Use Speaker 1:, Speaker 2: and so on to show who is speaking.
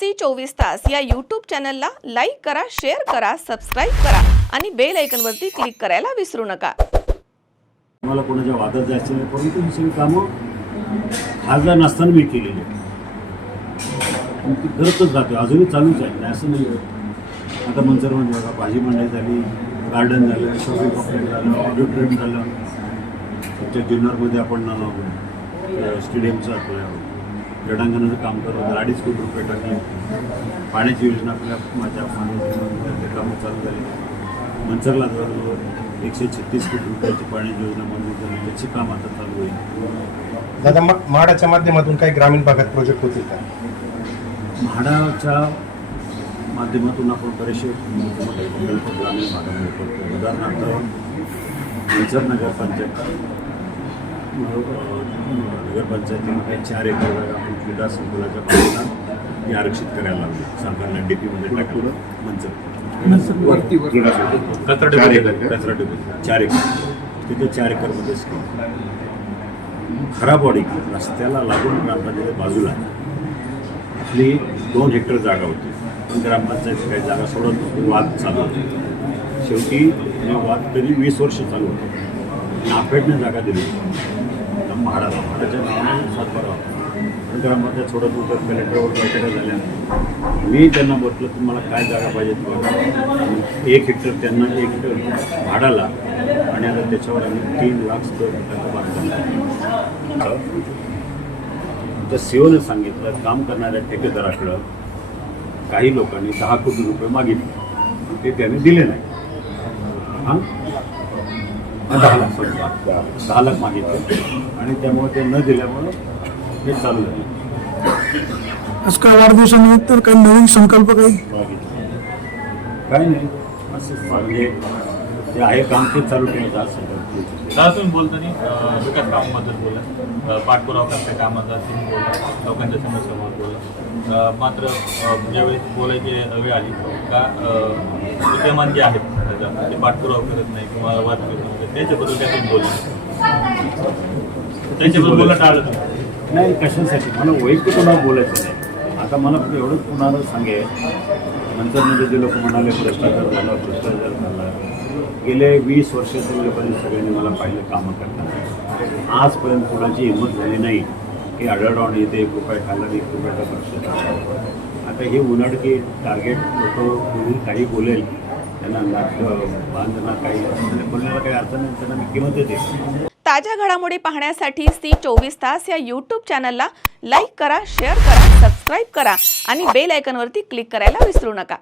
Speaker 1: C चोवीस तास या यूट्यूब चॅनलला लाईक करा शेअर करा सबस्क्राईब करा आणि बेल आयकनवरती क्लिक करायला विसरू नका.
Speaker 2: मला कोणाच्या वादात जायचं नाही परंतु ही सगळी कामं खासदार नसताना मी केलेली आणि ती करतच जाते अजूनही चालूच आहे नाही असं नाही आहे. आता मंचरमध्ये म्हणजे बघा भाजी मंडई झाली गार्डन झालं शॉपिंग कॉम्प्लेक्स झालं ऑडिटोरियम झालं. तुमच्या जुन्नरमध्ये आपण अं, स्टेडियमचं आपलं क्रीडांगणाचं काम करत होतो. अडीच कोटी रुपये टाकले. पाण्याची योजना आपल्या माझ्या पाण्याची कामं चालू झाली. मंचरला जवळजवळ एकशे छत्तीस कोटी रुपयाची पाण्याची योजना मंजूर झाली. त्याची काम आता चालू होईल
Speaker 3: दादा मग म्हाडाच्या माध्यमातून काही ग्रामीण भागात प्रोजेक्ट होतील का?
Speaker 2: म्हाडाच्या माध्यमातून आपण बरेचसे ग्रामीण भागामध्ये करतो उदाहरणार्थ मंचर नगरपंचायत नगरपंचायतीमध्ये चार एकर जागा आपण क्रीडा संकुलाच्या ही आरक्षित करायला लागली. सरकारला डी पीमध्ये टाकलं. मंचर
Speaker 4: वरती वर
Speaker 2: कचरा
Speaker 4: चार
Speaker 2: डेपो.
Speaker 4: एकर. का?
Speaker 2: कचरा डेपो. चार एकर. तिथे चार एकरमध्ये स्कीम. खराबवाडी रस्त्याला लागून ग्रामपंचायत बाजूला आपली दोन हेक्टर जागा होती. पण ग्रामपंचायत काही जागा सोडत वाद चालू होते. शेवटी हे वाद तरी वीस वर्ष चालू होते. नाफेडने जागा दिली. होती म्हाडाला म्हाडाच्या नावाने सातबारा आणि त्यामध्ये थोडं दुसरं कलेक्टरवर बैठका झाल्या मी त्यांना म्हटलं तुम्हाला काय जागा पाहिजे तुम्हाला एक हेक्टर त्यांना एक हेक्टर भाडाला. आणि आता त्याच्यावर आम्ही तीन लाख स्क्वेअर फुटाचं बांधकाम त्या सीओने सांगितलं काम करणाऱ्या ठेकेदाराकडं काही लोकांनी दहा कोटी रुपये मागितले. ते त्याने दिले नाही. हां? दहा लाख sorry, दहा लाख मागितले आणि त्यामुळे ते न दिल्यामुळं हे चालू झालं
Speaker 5: आज काय वाढदिवसानिमित्त काही नवीन संकल्प काही?
Speaker 2: काही काय नाही. असं म्हणजे ते आहे काम ते चालू ठेवायचं असं
Speaker 6: दादा तुम्ही बोलताना विकास कामाबद्दल बोला. अं, पाठपुरावा करत्या कामाचा तुम्ही बोला. लोकांच्या समस्यावर बोला. मात्र अं, ज्यावेळी बोलायची वेळ आली का अं, विद्यमान जे आहेत ते पाठपुरावा करत नाही किंवा वाद करत नाही. त्याच्याबद्दल काय तुम्ही बोला त्याच्याबद्दल बोला टाळलं तुम्ही.
Speaker 2: नाही कशासाठी? मला वैयक्तिक कोणाला बोलायचं नाही. आता मला एवढं कुणाला सांगेल नंतर म्हणजे जे लोक म्हणाले भ्रष्टाचार झाला भ्रष्टाचार झाला. गेले वीस वर्ष तरी लोकांनी सगळ्यांनी मला पाहिलं कामं करताना. आजपर्यंत कोणाची हिंमत झाली नाही की आढळरावण येते एक रुपये खाल्ला एक रुपयाचा भ्रष्टाचार आता हे उन्हाडकी टार्गेट लोक कोणी काही बोलेल त्यांना बांधना बांधणं काही बोलण्याला काही अर्थ नाही त्यांना मी किंमत देते.
Speaker 1: ताज्या घडामोडी पाहण्यासाठी सी चोवीस तास या यूट्यूब चॅनलला लाईक करा शेअर करा सबस्क्राईब करा आणि बेल आयकनवरती क्लिक करायला विसरू नका.